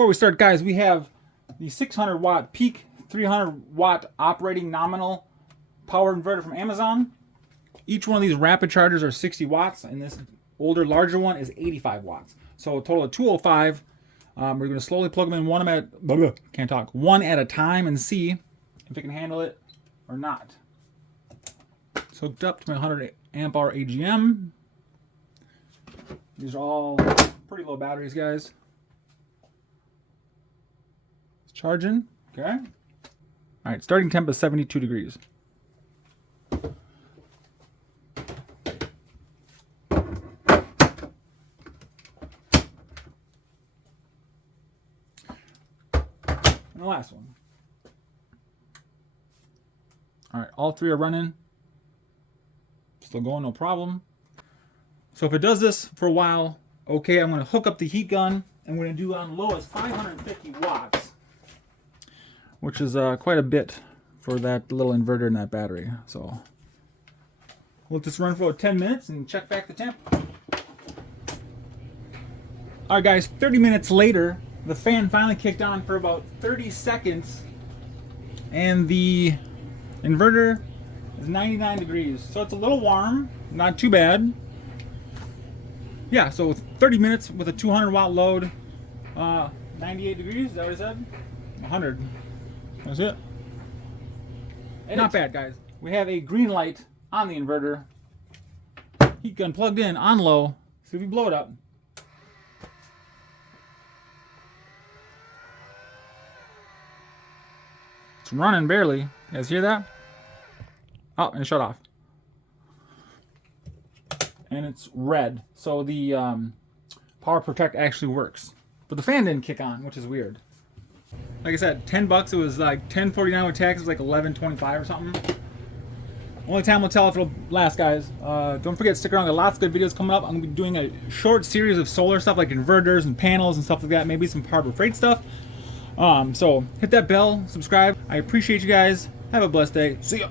Before we start, guys, we have the 600 watt peak, 300 watt operating nominal power inverter from Amazon. Each one of these rapid chargers are 60 watts, and this older, larger one is 85 watts. So a total of 205. We're going to slowly plug them in one at a time and see if it can handle it or not. It's hooked up to my 100 amp hour AGM. These are all pretty low batteries, guys. It's charging. Okay. All right, starting temp is 72 degrees. And the last one. All right, all three are running. Still going, no problem. So if it does this for a while, okay, I'm going to hook up the heat gun. I'm going to do on low as 550 watts, which is quite a bit for that little inverter and that battery. So we'll let this run for about 10 minutes and check back the temp. All right, guys, 30 minutes later, the fan finally kicked on for about 30 seconds, and the inverter is 99 degrees. So it's a little warm, not too bad. Yeah, so 30 minutes with a 200 watt load, 98 degrees, is that what I said? 100. That's it. Not bad, guys. We have a green light on the inverter. Heat gun plugged in on low. See if we blow it up. It's running barely. You guys hear that? Oh, and it shut off. And it's red, so the power protect actually works. But the fan didn't kick on, which is weird. Like I said, $10. It was like $10.49 with tax. It was like $11.25 or something. Only time will tell if it'll last, guys. Don't forget to stick around. Got lots of good videos coming up. I'm gonna be doing a short series of solar stuff like inverters and panels and stuff like that. Maybe some Harbor Freight stuff. So hit that bell, subscribe. I appreciate you guys. Have a blessed day. See ya.